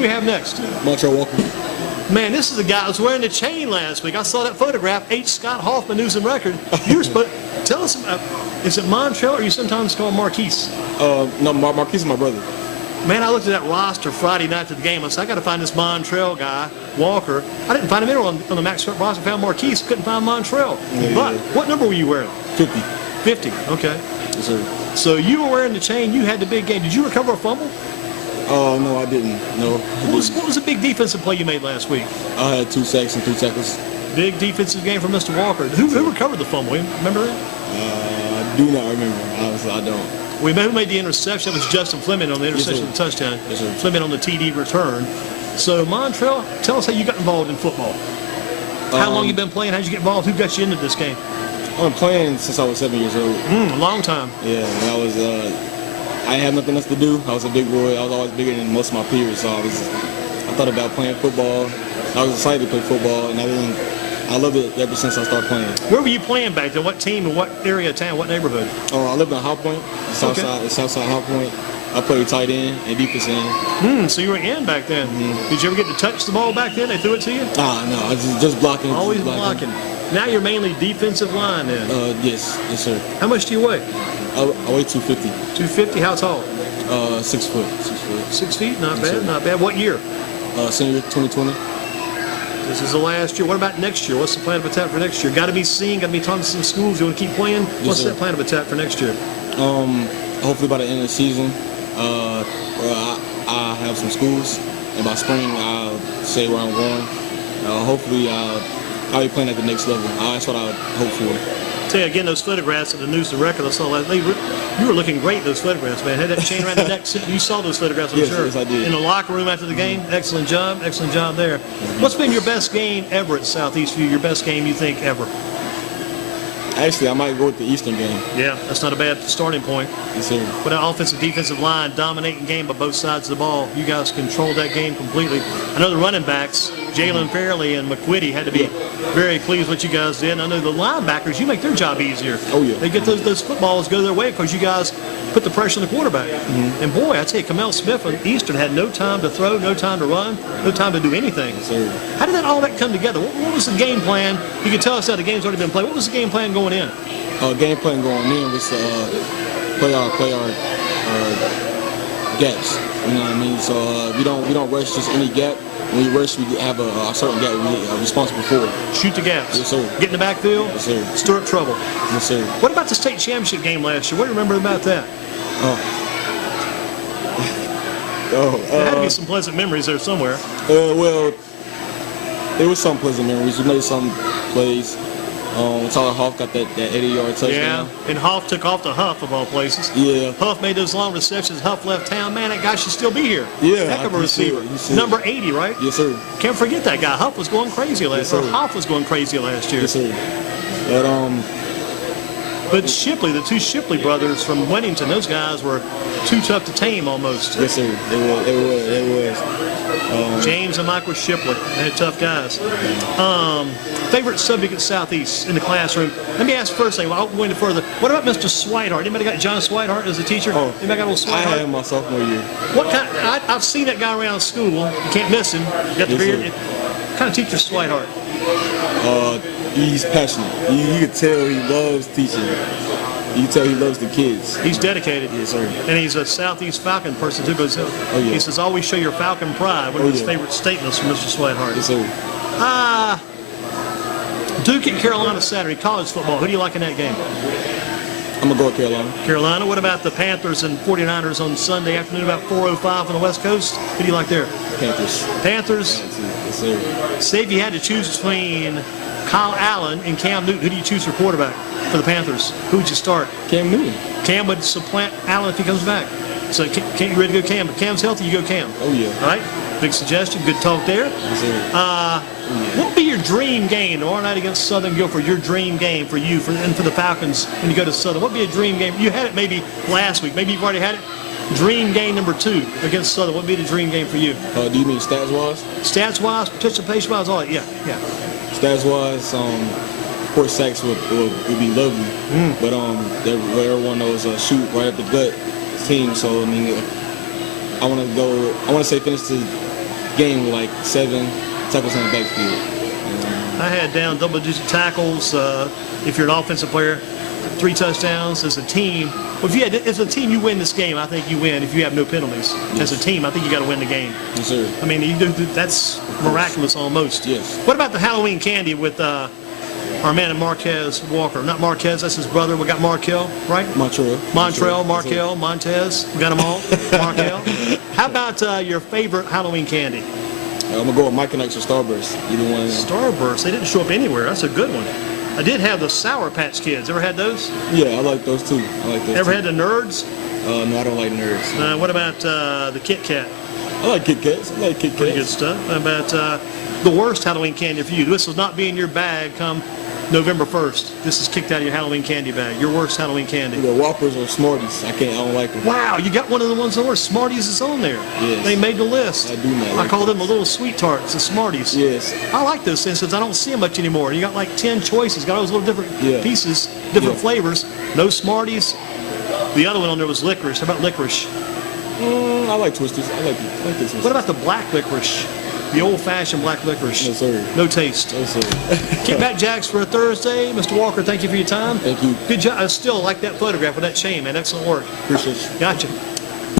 do we have next? Montrell Walker. Man, this is the guy who was wearing the chain last week. I saw that photograph. H. Scott Hoffman, News and Record. Tell us about, is it Montrell or you sometimes call him Marquise? No, Marquise is my brother. Man, I looked at that roster Friday night to the game. I said, I got to find this Montrell guy, Walker. I didn't find him anywhere on the Max Sweat roster. I found Marquise, couldn't find Montrell. Yeah, but what number were you wearing? 50. 50, okay. Yes, sir. So you were wearing the chain. You had the big game. Did you recover a fumble? No, I didn't. No. What was the big defensive play you made last week? I had 2 sacks and 3 tackles. Big defensive game from Mr. Walker. Who recovered the fumble? Remember that? I do not remember. Honestly, I don't. Who made the interception? That was Justin Fleming on the interception of the touchdown. Yes, sir. Fleming on the TD return. So, Montrell, tell us how you got involved in football. How long you been playing? How did you get involved? Who got you into this game? I've been playing since I was 7 years old. A long time. Yeah, and I had nothing else to do. I was a big boy. I was always bigger than most of my peers, so I thought about playing football. I was excited to play football, and I loved it ever since I started playing. Where were you playing back then? What team and what area of town, what neighborhood? I lived in High Point, the south side High Point. I played tight end and defense end. So you were in back then. Did you ever get to touch the ball back then? They threw it to you? No, I was just blocking. Always blocking. Now you're mainly defensive line then? Yes, sir. How much do you weigh? I weigh 250. 250? How tall? 6 foot. 6 feet? Not Yes, bad, sir. not bad. What year? Senior 2020. This is the last year. What about next year? What's the plan of attack for next year? Got to be seen, got to be talking to some schools. You want to keep playing? What's that plan of attack for next year? Hopefully by the end of the season, I have some schools, and by spring I'll say where I'm going. Hopefully I'll be playing at the next level. That's what I hope for. Tell you again, those photographs of the News and Record I saw last night, you were looking great, those photographs, man. Had that chain around the neck. You saw those photographs, I'm sure. Yes, I did. In the locker room after the game, excellent job there. What's been your best game ever at Southeast View, your best game you think ever? Actually, I might go with the Eastern game. Yeah, that's not a bad starting point. Yes, sir. With an offensive, defensive line, dominating game by both sides of the ball. You guys controlled that game completely. I know the running backs, Jalen Fairley and McQuitty, had to be very pleased with what you guys did. And I know the linebackers, you make their job easier. Oh, yeah. They get those footballs go their way because you guys put the pressure on the quarterback. And boy, I tell you, Kamel Smith on Eastern had no time to throw, no time to run, no time to do anything. Yes, sir. How did all that come together? What was the game plan? You can tell us how the game's already been played. What was the game plan going in? Game plan going in was play our gaps. You know what I mean? So we don't rush just any gap. When we rush, we have a certain gap we're responsible for. Shoot the gaps. Yes, sir. Get in the backfield. Yes, sir. Stir up trouble. Yes, sir. What about the state championship game last year? What do you remember about that? There had to be some pleasant memories there somewhere. Well, there was some pleasant memories. We made some plays. Tyler Hoff got that 80-yard touchdown. Yeah, and Hoff took off to Huff, of all places. Yeah. Huff made those long receptions. Huff left town. Man, that guy should still be here. Yeah. Heck of a receiver. Number 80, right? Yes, sir. Can't forget that guy. Huff was going crazy last year. Hoff was going crazy last year. Yes, sir. But Shipley, the two Shipley brothers from Weddington, those guys were too tough to tame almost. Yes, sir. It was. James and Michael Shipley, they're tough guys. Favorite subject at Southeast in the classroom? Let me ask first thing, well, I'll go into further. What about Mr. Swihart? Anybody got John Swihart as a teacher? Anybody got a little Swihart? I had him my sophomore year. What kind? I've seen that guy around school. You can't miss him. You got the beard. What kind of teacher is Swihart? He's passionate. You can tell he loves teaching. You can tell he loves the kids. He's dedicated. Yes, sir. And he's a Southeast Falcon person too. Goes, yeah. He says, always show your Falcon pride. One of his favorite statements from Mr. Swihart. Yes, sir. Duke and Carolina Saturday, college football. Who do you like in that game? I'm going to go with Carolina. Carolina. What about the Panthers and 49ers on Sunday afternoon about 4:05 on the West Coast? Who do you like there? Panthers. Panthers. Yes, sir. Say if you had to choose between Kyle Allen and Cam Newton, who do you choose for quarterback for the Panthers? Who would you start? Cam Newton. Cam would supplant Allen if he comes back. So Cam, you ready to go Cam? If Cam's healthy, you go Cam. Oh, yeah. All right? Big suggestion. Good talk there. Yes, sir. What would be your dream game tomorrow night against Southern Guilford? Your dream game for you and for the Falcons when you go to Southern. What would be a dream game? You had it maybe last week.Maybe you've already had it. Dream game number 2 against Southern. What would be the dream game for you? Do you mean stats-wise? Stats-wise, participation-wise, all that. Yeah. Stats-wise, of course, sacks would be lovely. But everyone knows shoot right up the gut team. So I mean, I want to say finish to game with like 7 tackles in the backfield. I had down double-digit tackles. If you're an offensive player, 3 touchdowns as a team. Well, if you had, as a team, you win this game. I think you win if you have no penalties. Yes. As a team, I think you got to win the game. Yes, sir. I mean, that's miraculous almost. Yes. What about the Halloween candy with our man Marquez Walker? Not Marquez, that's his brother. We got Markel, right? Montrell, Markel, Montez. We got them all. Markel. How about your favorite Halloween candy? I'm gonna go with Mike and Ike's or Starburst. Either one. Starburst. They didn't show up anywhere. That's a good one. I did have the Sour Patch Kids. Ever had those? Yeah, I like those too. I like those. Ever too. had the Nerds? No, I don't like Nerds. What about the Kit Kat? I like Kit Kats. I like Kit Kats. Pretty good stuff. How about the worst Halloween candy for you? This will not be in your bag come November 1st. This is kicked out of your Halloween candy bag. Your worst Halloween candy. The Whoppers or Smarties. I don't like them. Wow, you got one of the ones that were Smarties is on there. Yes. They made the list. I do not I like call them the little sweet tarts, the Smarties. Yes. I like those things since I don't see them much anymore. You got like 10 choices, got all those little different pieces, different flavors. No Smarties. The other one on there was licorice. How about licorice? I like Twisters. I like this one. What about the black licorice? The old-fashioned black licorice. No, sir. No taste. No, sir. Kickback Jacks for a Thursday. Mr. Walker, thank you for your time. Thank you. Good job. I still like that photograph with that chain, man. Excellent work. Appreciate you. Gotcha.